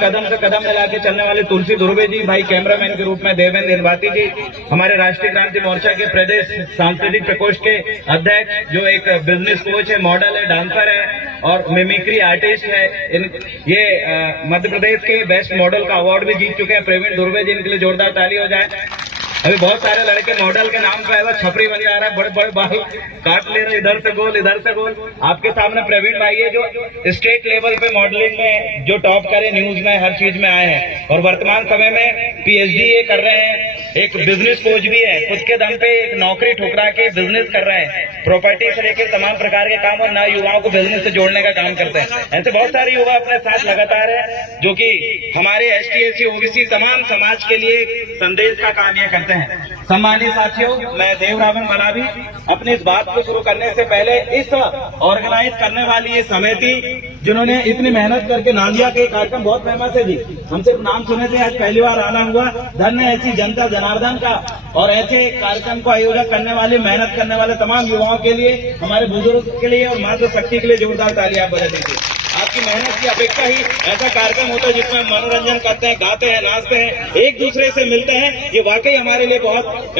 कदम से कदम मिला के चलने वाले तुलसी दुर्वे जी, भाई कैमरामैन के रूप में देवेंद्र इनवाती जी, हमारे राष्ट्रीय क्रांति मोर्चा के प्रदेश सांस्कृतिक प्रकोष्ठ के अध्यक्ष, जो एक बिजनेस कोच है, मॉडल है, डांसर है और मिमिक्री आर्टिस्ट है। ये मध्य प्रदेश के बेस्ट मॉडल का अवार्ड भी जीत चुके हैं प्रवीण दुर्वे जी, इनके लिए जोरदार ताली हो जाए। अभी बहुत सारे लड़के मॉडल के नाम पे ऐसा छपरी बन जा रहा है, बड़े बड़े बाल काट ले रहे, इधर से गोल इधर से गोल। आपके सामने प्रवीण भाई है जो स्टेट लेवल पे मॉडलिंग में जो टॉप करे, न्यूज में हर चीज में आए हैं और वर्तमान समय में PhD ये कर रहे हैं, एक बिजनेस कोच भी है, खुद के दम पे एक नौकरी ठुकरा के बिजनेस कर रहे हैं, प्रॉपर्टी से लेकर तमाम प्रकार के काम और नए युवाओं को बिजनेस से जोड़ने का काम करते हैं। ऐसे बहुत सारे युवा अपने साथ लगातार है जो कि हमारे ST SC OBC तमाम समाज के लिए संदेश का काम ये करते हैं। सम्मानित साथियों, मैं देवरावन मलावी अपनी इस बात को शुरू करने से पहले इस ऑर्गेनाइज करने वाली ये समिति जिन्होंने इतनी मेहनत करके नांदिया के कार्यक्रम बहुत फेमस है जी, हम सिर्फ नाम सुने थे, आज पहली बार आना हुआ। धन्य ऐसी जनता जनार्दन का और ऐसे कार्यक्रम को आयोजन करने वाले, मेहनत करने वाले तमाम युवाओं के लिए, हमारे बुजुर्ग के लिए और मातृशक्ति के लिए जोरदार तालियां बजा दीजिए। आपकी मेहनत की अपेक्षा ही ऐसा कार्यक्रम होता है जिसमें मनोरंजन करते हैं, गाते हैं, नाचते हैं, एक दूसरे से मिलते हैं। ये वाकई हमारे लिए बहुत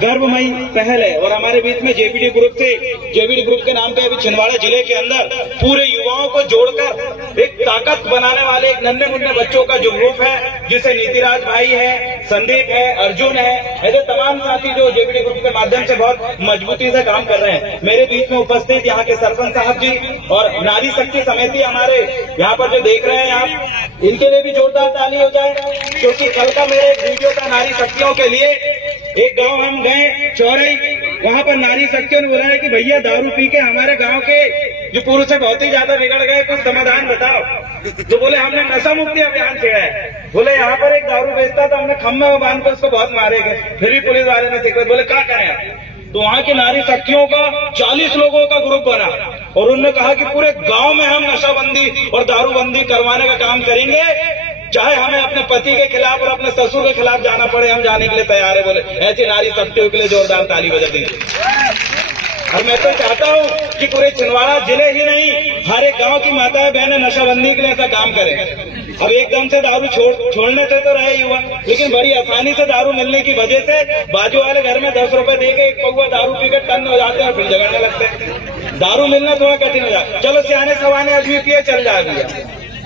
गर्वमयी पहल है और हमारे बीच में JBD ग्रुप के नाम पे अभी छिंदवाड़ा जिले के अंदर पूरे युवाओं को जोड़कर एक ताकत बनाने वाले एक नन्हे मुन्ने बच्चों का जो ग्रुप है, जिसे नीतिराज भाई है, संदीप है, अर्जुन है, ऐसे तमाम साथी जो JBD ग्रुप के माध्यम से बहुत मजबूती से काम कर रहे हैं। मेरे बीच में उपस्थित यहाँ के सरपंच साहब जी और नारी शक्ति समिति हमारे यहाँ पर जो देख रहे हैं आप, इनके लिए भी जोरदार ताली हो जाए, क्योंकि कल का मेरे वीडियो था नारी शक्तियों के लिए। एक गांव हम गए चौरई, वहाँ पर नारी शक्तियों ने बोला है कि भैया दारू पी के हमारे गांव के जो पुरुष है बहुत ही ज्यादा बिगड़ गए, कुछ समाधान बताओ। तो बोले हमने नशा मुक्ति अभियान छेड़ा है। बोले यहाँ पर एक दारू बेचता था, हमने खम्भे में बांध कर उसको बहुत मारे गए, फिर भी पुलिस वाले ने सिक्का। बोले क्या करें? तो वहाँ की नारी शक्तियों का 40 लोगों का ग्रुप बना और उन्होंने कहा कि पूरे गांव में हम नशाबंदी और दारूबंदी करवाने का काम करेंगे, चाहे हमें अपने पति के खिलाफ और अपने ससुर के खिलाफ जाना पड़े, हम जाने के लिए तैयार है। बोले ऐसी नारी शक्तियों के लिए जोरदार ताली बजा दीजिए। और मैं तो चाहता हूँ कि पूरे छिंदवाड़ा जिले ही नहीं, हर एक गांव की माताएं बहनें नशाबंदी के लिए ऐसा काम करें। अब एकदम से दारू छोड़ने से तो रहे युवा, लेकिन बड़ी आसानी से दारू मिलने की वजह से बाजू वाले घर में 10 रुपए देके एक पौवा दारू पी कर टन हो जाते हैं, फिर झगड़ने लगते हैं। दारू मिलना थोड़ा कठिन हो जाता। चलो सियाने सवाने अभी पिए चल जाएगा,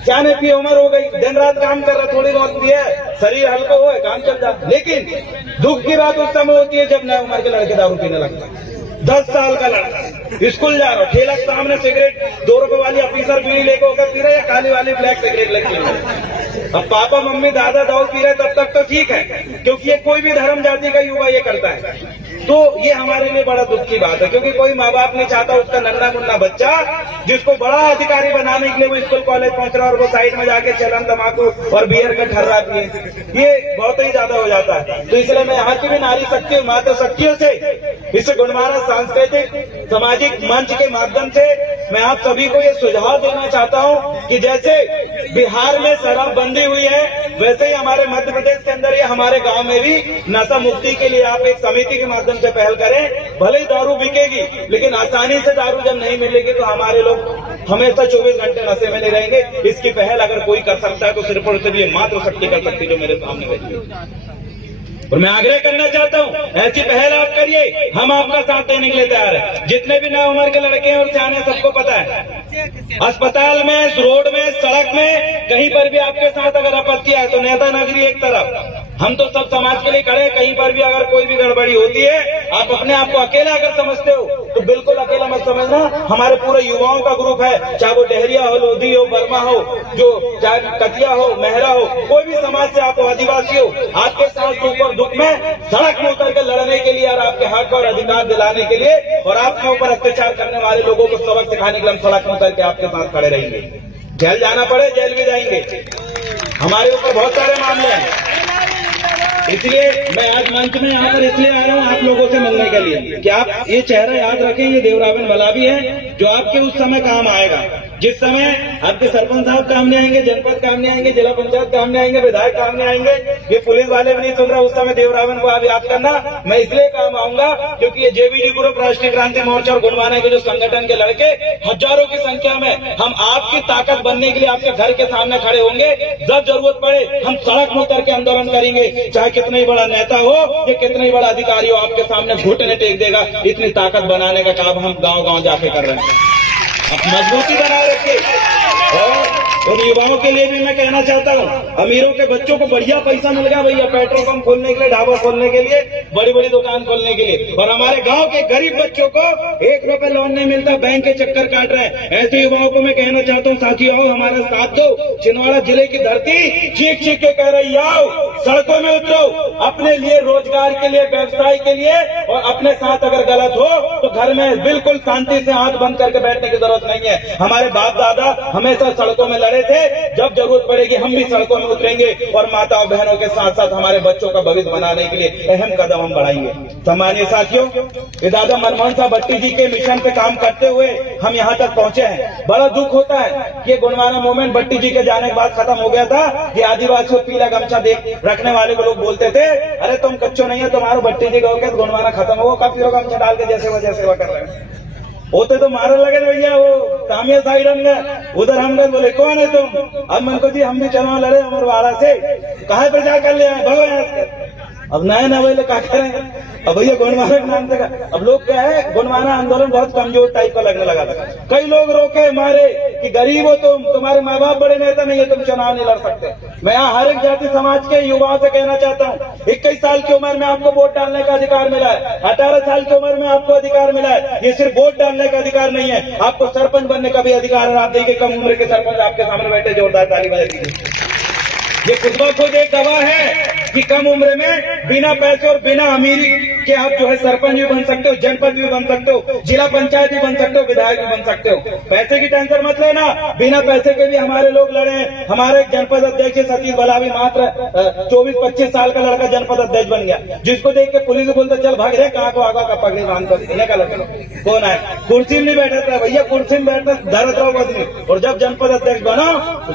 सियाने पिए उम्र हो गई, दिन रात काम कर रहा, थोड़ी बहुत पिए शरीर हल्का हो काम चल जाता। लेकिन दुख की बात उस समय होती है जब नए उम्र के लड़के दारू पीने लगता है। 10 साल का लड़का स्कूल जा रहा, ठेला के सामने सिगरेट 2 रुपए वाली ऑफिसर बीड़ी लेकर होकर पी रहे या काली वाली ब्लैक सिगरेट लेके पी रहे। अब पापा मम्मी दादा दाऊ पी रहे तब तक तो ठीक है, क्योंकि ये कोई भी धर्म जाति का युवा ये करता है। तो ये हमारे लिए बड़ा दुख की बात है, क्योंकि कोई माँ बाप नहीं चाहता उसका नन्ना मुन्ना बच्चा जिसको बड़ा अधिकारी बनाने के लिए वो स्कूल कॉलेज पहुंच रहा है और वो साइड में जाके चलन तम्बाकू और बियर का ठर्रा पिए, ये बहुत ही ज्यादा हो जाता है। तो इसलिए मैं यहाँ की भी नारी शक्ति माता शक्तियों से इस गुणमारा सांस्कृतिक सामाजिक मंच के माध्यम से मैं आप सभी को ये सुझाव देना चाहता हूँ कि जैसे बिहार में शराबबंदी हुई है, वैसे ही हमारे मध्य प्रदेश के अंदर या हमारे गांव में भी नशा मुक्ति के लिए आप एक समिति के माध्यम से पहल करें। भले ही दारू बिकेगी, लेकिन आसानी से दारू जब नहीं मिलेगी तो हमारे लोग हमेशा 24 घंटे नशे में नहीं रहेंगे। इसकी पहल अगर कोई कर सकता है तो सिर्फ और सिर्फ ये मातृशक्ति कर सकती है जो मेरे सामने बैठी है। और मैं आग्रह करना चाहता हूँ ऐसी पहल आप करिए, हम आपका साथ देने के लिए तैयार है। जितने भी नए उम्र के लड़के हैं और सियाने सबको पता है, अस्पताल में, रोड में, सड़क में, कहीं पर भी आपके साथ अगर आपत्ति है तो नेता नगरी एक तरफ, हम तो सब समाज के लिए खड़े हैं। कहीं पर भी अगर कोई भी गड़बड़ी होती है, आप अपने आप को अकेला अगर समझते हो तो बिल्कुल अकेला मत समझना। हमारे पूरे युवाओं का ग्रुप है, चाहे वो डेहरिया हो, लोधी हो, बर्मा हो, जो चाहे कटिया हो, मेहरा हो, कोई भी समाज से आप आदिवासी हो, आपके साथ सुख और दुख में सड़क में उतर कर लड़ने के लिए और आपके हक और अधिकार दिलाने के लिए और आपके ऊपर अत्याचार करने वाले लोगों को सबक सिखाने के लिए हम सड़क में उतर के आपके साथ खड़े रहेंगे। जेल जाना पड़े जेल भी जाएंगे, हमारे ऊपर बहुत सारे मामले हैं। इसलिए मैं आज मंच में यहाँ पर इसलिए आ रहा हूँ आप लोगों से मिलने के लिए कि आप ये चेहरा याद रखें, ये देवरावन मलावी है जो आपके उस समय काम आएगा जिस समय आपके सरपंच साहब काम नहीं आएंगे, जनपद काम नहीं आएंगे, जिला पंचायत काम नहीं आएंगे, विधायक काम नहीं आएंगे, ये पुलिस वाले भी नहीं सुन रहे। उस समय देवरावन को आप याद करना, मैं इसलिए काम आऊंगा क्योंकि ये जेबीडी ग्रुप, राष्ट्रीय क्रांति मोर्चा और गोंडवाना के जो संगठन के लड़के हजारों की संख्या में हम आपकी ताकत बनने के लिए आपके घर के सामने खड़े होंगे। जब जरूरत पड़े हम सड़क में उतर के आंदोलन करेंगे, चाहे कितना ही बड़ा नेता हो या कितना ही बड़ा अधिकारी हो, आपके सामने घुटने टेक देगा। इतनी ताकत बनाने का काम हम गांव गांव जाके कर रहे हैं। आप मजबूती बनाए रखिए। और उन युवाओं के लिए भी मैं कहना चाहता हूँ, अमीरों के बच्चों को बढ़िया पैसा मिल गया भैया, पेट्रोल पंप खोलने के लिए, ढाबा खोलने के लिए, बड़ी बड़ी दुकान खोलने के लिए, और हमारे गांव के गरीब बच्चों को 1 रुपए लोन नहीं मिलता, बैंक के चक्कर काट रहे हैं। ऐसे युवाओं को मैं कहना चाहता हूँ, साथियों आओ हमारा साथ दो। छिंदवाड़ा जिले की धरती चीख चीख के कह रही, आओ सड़कों में उतरो, अपने लिए, रोजगार के लिए, व्यवसाय के लिए, और अपने साथ अगर गलत हो तो घर में बिल्कुल शांति से आंख बंद करके बैठने की जरूरत नहीं है। हमारे बाप दादा हमेशा सड़कों में लड़े थे, जब जरूरत पड़ेगी हम भी सड़कों में उतरेंगे और माताओं बहनों के साथ साथ हमारे बच्चों का भविष्य बनाने के लिए अहम कदम हम बढ़ाएंगे। सम्मानीय साथियों, ये दादा मनमोहन साहब भट्टी जी के मिशन पे काम करते हुए हम यहाँ तक पहुंचे हैं। बड़ा दुख होता है कि गोंडवाना मूवमेंट भट्टी जी के जाने के बाद खत्म हो गया था। ये आदिवासियों पीला गमछा देख रखने वाले को लोग बोलते थे, अरे तुम कच्चो नहीं है, तुम्हारो भट्टी जी गए तो गोंडवाना खत्म हो, काफी लोग गमछा डाल के जैसे वजह सेवा कर रहे हैं। होते तो मारे लगे भैया, वो कामिया साइड हम गए, उधर हम गए, बोले कौन है तुम? अब मन को जी हम भी चलवा लड़े अमरवाड़ा से, कहाँ पर जा कर ले आए, भगो यहाँ से। अब नए नवेले क्या करें, अब भैया गोंडवाना के नाम से अब लोग क्या है, गोंडवाना आंदोलन बहुत कमजोर टाइप का लगने लगा था। कई लोग रोके मारे कि गरीब हो तुम, तुम्हारे माँ बाप बड़े नेता नहीं है, तुम चुनाव नहीं लड़ सकते। मैं यहाँ हर एक जाति समाज के युवाओं से कहना चाहता हूँ, 21 साल की उम्र में आपको वोट डालने का अधिकार मिला है, 18 साल की उम्र में आपको अधिकार मिला है। ये सिर्फ वोट डालने का अधिकार नहीं है, आपको सरपंच बनने का भी अधिकार है। आप देखिए कम उम्र के सरपंच आपके सामने बैठे, जोरदार ताली बजा दीजिए। ये खुद ब खुद एक गवाह है कि कम उम्र में बिना पैसे और बिना अमीरी के आप जो है सरपंच भी बन सकते हो, जनपद भी बन सकते हो, जिला पंचायत भी बन सकते हो, विधायक भी बन सकते हो। पैसे की टेंशन मत लेना, बिना पैसे के भी हमारे लोग लड़े। हमारे जनपद अध्यक्ष सतीश बलावी मात्र 24-25 साल का लड़का जनपद अध्यक्ष बन गया, जिसको देख के पुलिस बोलते चल भाग रहे, कहाँ को आगा का पगड़ी बांध कर इन्हें का लड़का कौन है? कुर्सी में नहीं बैठा था भैया, कुर्सी में बैठता धरत रहो आदमी। और जब जनपद अध्यक्ष बना,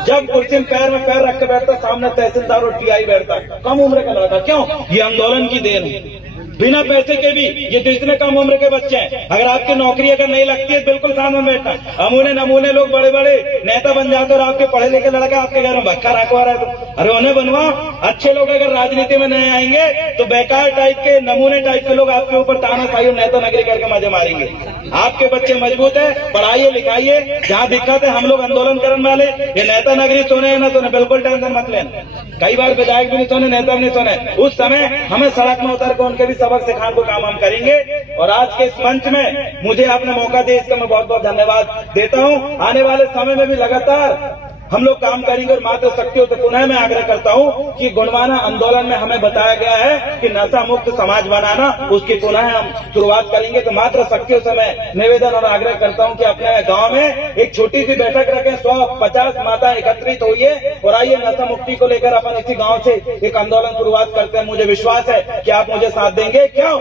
जब कुर्सी में पैर रख के बैठता, सामने तहसीलदार और टीआई बैठता, कम उम्र का लड़का। क्यों? ये आंदोलन की देन है। बिना पैसे के भी ये तो इतने कम उम्र के बच्चे हैं, अगर आपकी नौकरी अगर नहीं लगती है बिल्कुल सामने बैठना। अमूने नमूने लोग बड़े बड़े नेता बन जाते और आपके पढ़े लिखे लड़का आपके घर में भक्का रखवा रहा है, तो अरे उन्हें बनवा। अच्छे लोग अगर राजनीति में नहीं आएंगे तो बेकार टाइप के, नमूने टाइप के लोग आपके ऊपर तानाशाही और नेता नगरी करके मजे मारेंगे। आपके बच्चे मजबूत है, पढ़ाइए लिखाइए, जहाँ दिक्कत है हम लोग आंदोलन करने वाले। ये नेता नगरी सुने ना सुने, बिल्कुल टेंशन मत लेना। कई बार विधायक भी नहीं सुने, नेता भी नहीं सुने, उस समय हमें सड़क में उतर कर उनके भी सबक सिखाने को काम हम करेंगे। और आज के इस मंच में मुझे आपने मौका दिया, इसका मैं बहुत बहुत धन्यवाद देता हूँ। आने वाले समय में भी लगातार हम लोग काम करेंगे। और मातृ शक्तियों से पुनः मैं आग्रह करता हूँ कि गोंडवाना आंदोलन में हमें बताया गया है कि नशा मुक्त समाज बनाना, उसकी पुनः हम शुरुआत करेंगे। तो मातृ शक्तियों से मैं निवेदन और आग्रह करता हूँ कि अपने गांव में एक छोटी सी बैठक रखें, 150 माता एकत्रित होइए और आइए नशा मुक्ति को लेकर अपन इसी गाँव से एक आंदोलन शुरुआत करते हैं। मुझे विश्वास है कि आप मुझे साथ देंगे। क्यों?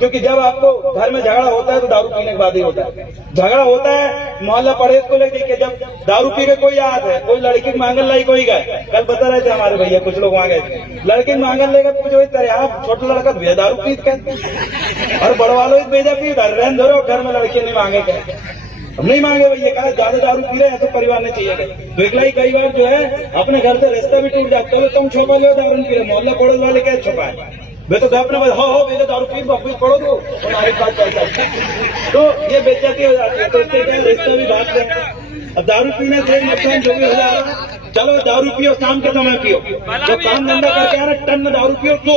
क्योंकि जब आपको घर में झगड़ा होता है तो दारू पीने के बाद ही होता है। झगड़ा होता है मोहल्ला पड़ोस को लेकर, जब दारू पी के कोई याद है, कोई लड़की की मांगन लाई कोई गए, कल बता रहे थे हमारे भैया कुछ लोग वहां गए, लड़की की मांगन लेकर कुछ यहाँ छोटा लड़का भैया दारू पीत के और बड़ वालों भेजा पी रहन धरो, घर में लड़की नहीं मांगे गए, हम नहीं मांगे भैया, कहा ज्यादा दारू पी रहे हैं तो परिवार ने चाहिए। तो एकला ही कई बार जो है अपने घर से रिश्ता भी टूट जाता है। तुम छुपा लो दारू पी रहे, मोहल्ला पड़ोस वाले क्या छुपाए, वे तो अपने हो भैया दारू पी वापस पढ़ो दो हमारे पास चलता है, तो ये बेइज्जती हो जाती है। तो इससे रिश्ता भी बात है। अब दारू पीने से नुकसान जो भी हो रहा है, चलो दारू पियो, शाम के समय पियो, तो काम धंधा करके आ रहा है टन में दारू पियो तो,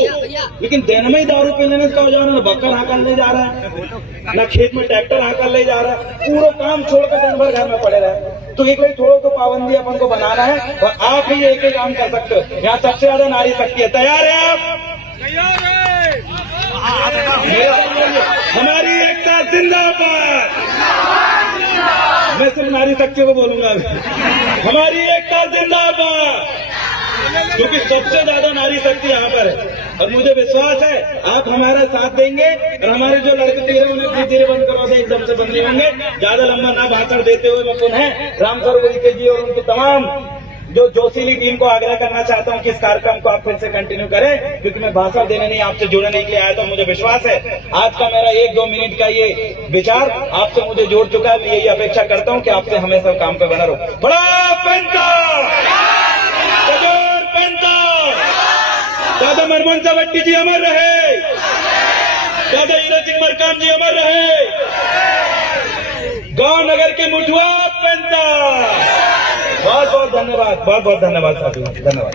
लेकिन दिन में ही दारू पी लेने से हो, ना बकर हाकल ले जा रहा है, ना खेत में ट्रैक्टर हाकल ले जा रहा है, पूरा काम छोड़कर दिन भर घर में पड़े रहे। तो एक बार थोड़ा तो पाबंदी अपन को बनाना है और आप ही एक काम कर सकते हो। यहाँ सबसे ज्यादा नारी शक्ति है। तैयार है आप? हमारी एकता जिंदाबाद। मैं सिर्फ नारी शक्ति को बोलूंगा, हमारी एकता जिंदाबाद। क्योंकि सबसे ज्यादा नारी शक्ति यहाँ पर है और मुझे विश्वास है आप हमारा साथ देंगे और हमारे जो लड़के तीर उन्हें धीरे धीरे बंद करवा दे, एकदम से बंद नहीं होंगे। ज्यादा लंबा ना भाषण देते हुए मैं पुनः रामस्वरूप उइके जी और उनकी तमाम जो जोशीली टीम को आग्रह करना चाहता हूं कि इस कार्यक्रम को आप फिर से कंटिन्यू करें, क्योंकि मैं भाषण देने नहीं आपसे जुड़ने के लिए आया था। मुझे विश्वास है आज का मेरा 1-2 मिनट का ये विचार आपसे मुझे जोड़ चुका है। मैं यही अपेक्षा करता हूं कि आपसे हमेशा काम पे बना रहो। बड़ा पंता दादा मनमोहन सावट्टी जी अमर रहे, दादा हीरा सिंह मरकाम जी अमर रहे, गांव नगर के मुठुआ पंता। बहुत बहुत धन्यवाद, बहुत बहुत धन्यवाद साथी, धन्यवाद।